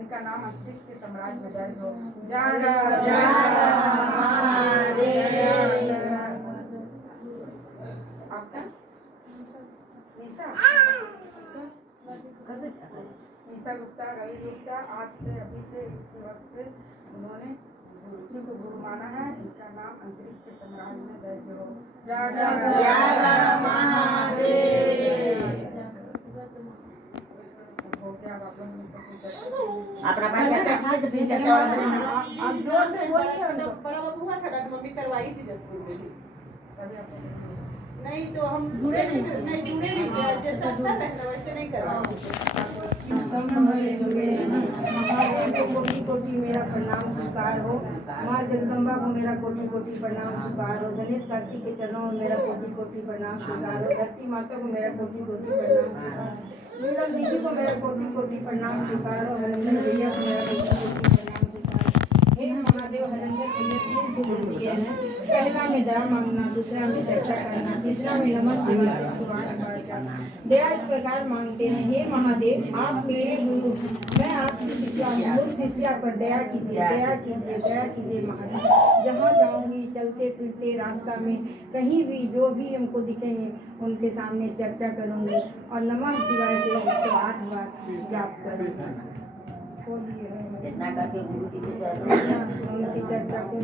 इनका नाम अंतरिक्ष के सम्राट में दर्ज हो। आपका ईसा गुप्ता, रवि गुप्ता, आज से अभी से इसी वक्त से उन्होंने श्री को गुरु माना है। इनका नाम अंतरिक्ष के सम्राट में दर्ज हो। अपना भाई आता है तो फिर क्या आप जोर से बोलिए। बड़ा बाबू हुआ था तो मम्मी करवाई थी जसपुर में भी। नहीं तो हम जुड़े नहीं जैसा था वैसे नहीं करवाते। कोटि कोटि मेरा प्रणाम स्वीकार हो। माँ जगदम्बा को मेरा कोटि कोटि प्रणाम स्वीकार हो। गणेश कार्तिक के चरणों में मेरा कोटि कोटि प्रणाम स्वीकार हो। धरती माता को मेरा कोटि कोटि प्रणाम स्वीकार हो। नीलम दीदी को मेरा कोटि कोटि प्रणाम स्वीकार हो। हरिंदर भैया को मेरा कोटि कोटि प्रणाम स्वीकार हो। हे महादेव, हरिंदर भैया तीन से गुरु दिए हैं। पहला में दया मांगना, दूसरा में चर्चा करना, तीसरा में नमः शिवाय। दया इस प्रकार मांगते हैं, हे महादेव आप मेरे गुरु, मैं आपकी शिष्या हूँ, उस शिष्या पर दया कीजिए, दया कीजिए, दया कीजिए महादेव। जहाँ जाऊँगी चलते फिरते रास्ता में कहीं भी जो भी हमको दिखेंगे उनके सामने चर्चा करूँगी और नमः शिवाय से 108 बार जाप करूँगी। जितना करके गुरु जी के उनकी चर्चा को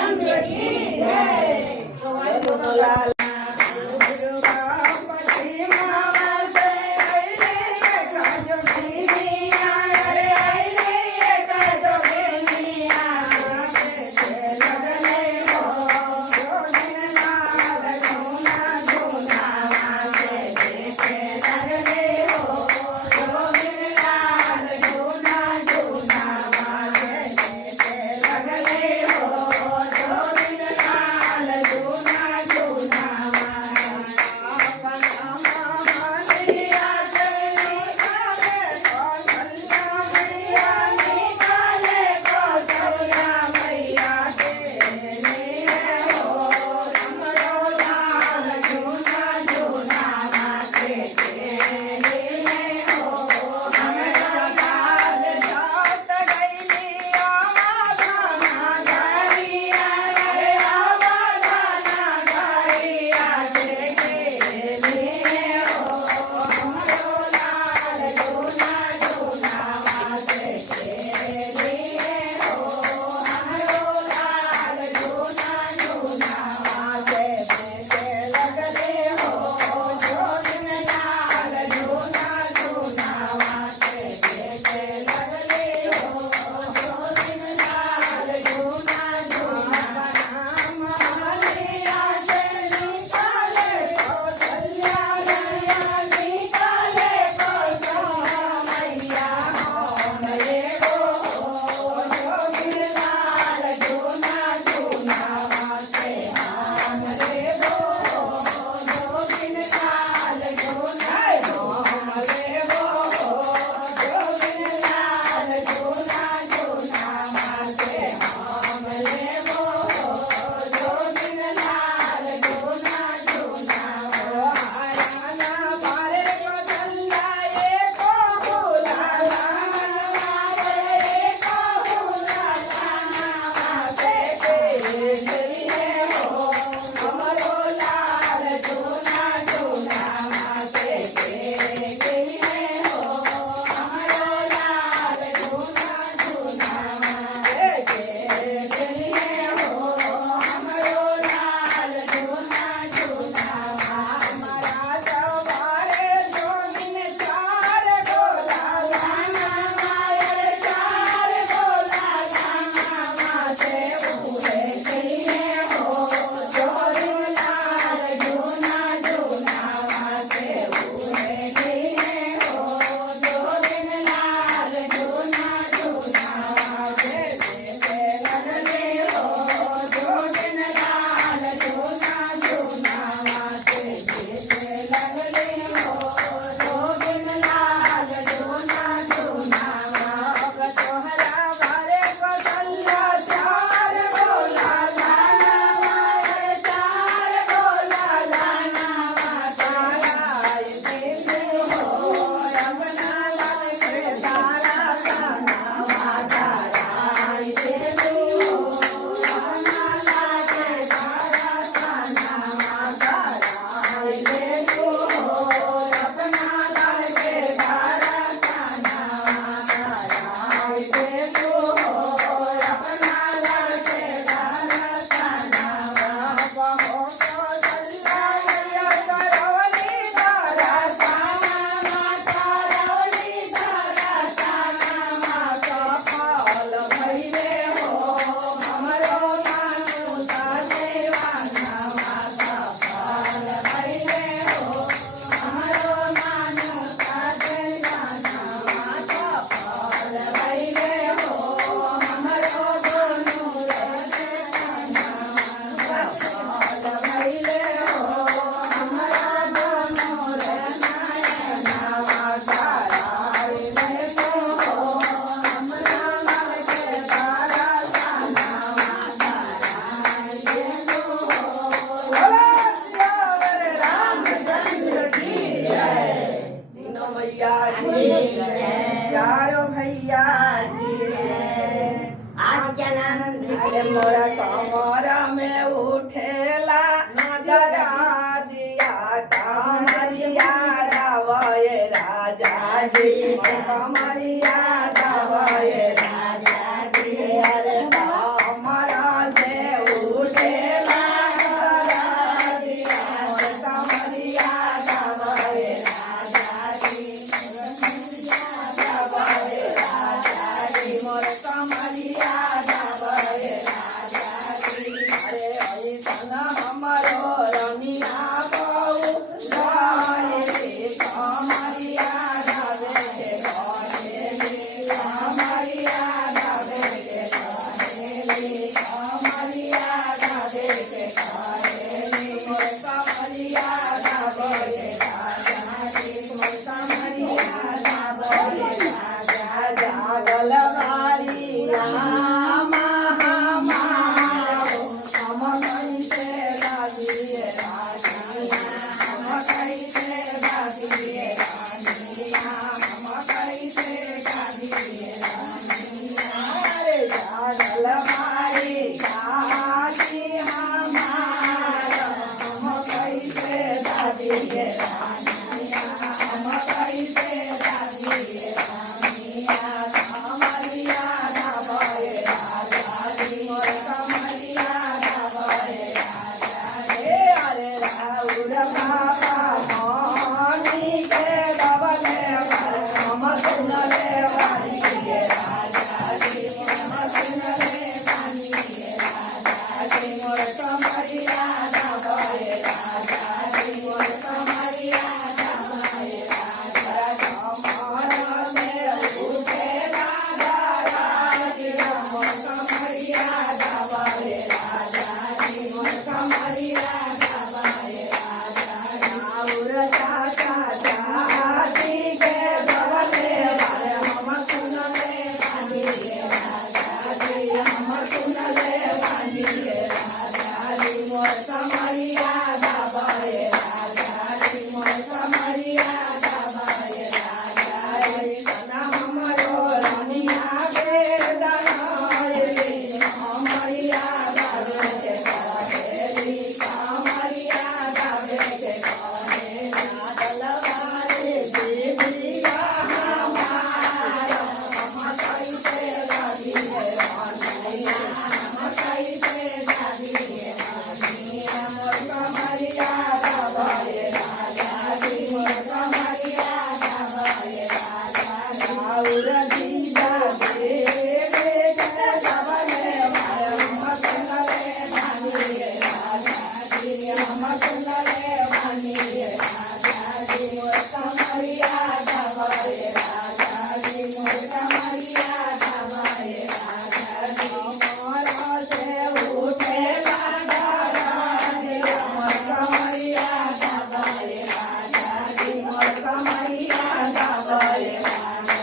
રામચંદ્ર मोरा कमरा में उठेला नगरा दिया कमरिया रावय राजा जी कमरिया रावय राजा जी अरे कमरा से उठेला नगरा दिया कमरिया रावय राजा जी रावय राजा जी मोर कमरिया रावय राजा जी अरे ऐसन हमरो रमिया बहु गाए कमरिया रावे के गाए कमरिया रावे के गाए कमरिया रावे के गाए मोर कमरिया रावे राजा जी मोर कमरिया रावे राजा जागल मारिया महामारो हम कैसे राजिए राजिया हम कैसे राजिए राजिया हम कैसे राजिए राजिया अरे जागल मारिया हमारा हम कैसे राजिए राजिया हम कैसे राजिए राजिया कमरिया रावय राजा जी मोर कमरिया रावय राजा रे अरे राउर बाबा मनी के गवले हम सुनले वाणी के राजा जी हम सुनले वाणी के राजा जी मोर कमरिया रावय राजा जी मोर कमरिया रावय राजा कमरा में उठे राजा जी मोर कमरिया रावय राजा जी मोर कमरिया रावय राजा राउर चाचा चाची के गवले हम सुनले वाणी के राजा जी हम सुनले वाणी के राजा जी मोर कमरिया रावय राजा जी मोर कमरिया रावय राजा जी सना हमरो रनिया के दनायली कमरिया रावे के काहेली कमरिया रावे के काहे नादल वाले देविया हमारा हम कैसे राजिए रानिया हम कैसे राजिए रानिया मोर कमरिया रावय राजा जी मोर कमरिया रावय राजा राउर दीदा देवे के गवले हम सुनले वाणी के राजा जी हम सुनले वाणी के राजा जी मोर कमरिया रावय राजा जी मोर कमरिया रावय राजा जी मोरा से उठे राजा जी मोर कमरिया रावय राजा जी मोर कमरिया रावय राजा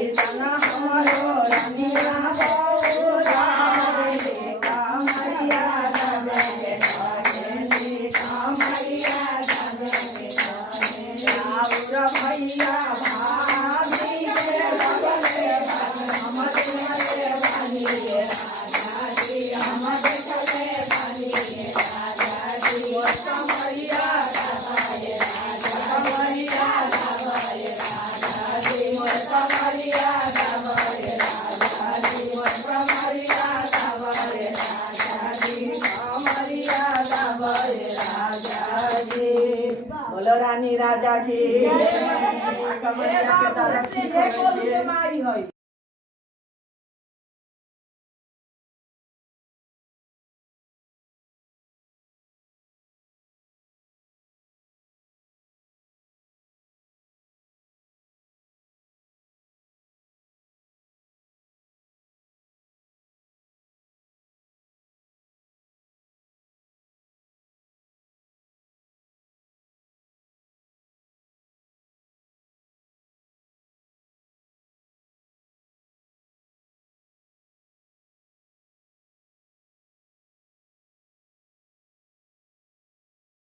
ऐसन हमरो रमिया बहु गाए कमरिया रावे के गाए कमरिया रावे के गाए राउर भैया भाभी के गवले हम सुनले वाणी के राजा जी हम देखले वाणी के राजा जी मोर कमरिया रावय राजा कमरिया रावय राजा जी मोर कमरिया रावय राजा जी मोर कमरिया रावय राजा जी कमरिया रावय राजा जी बोलो रानी राजा की कमरिया के तरफ से मारी होई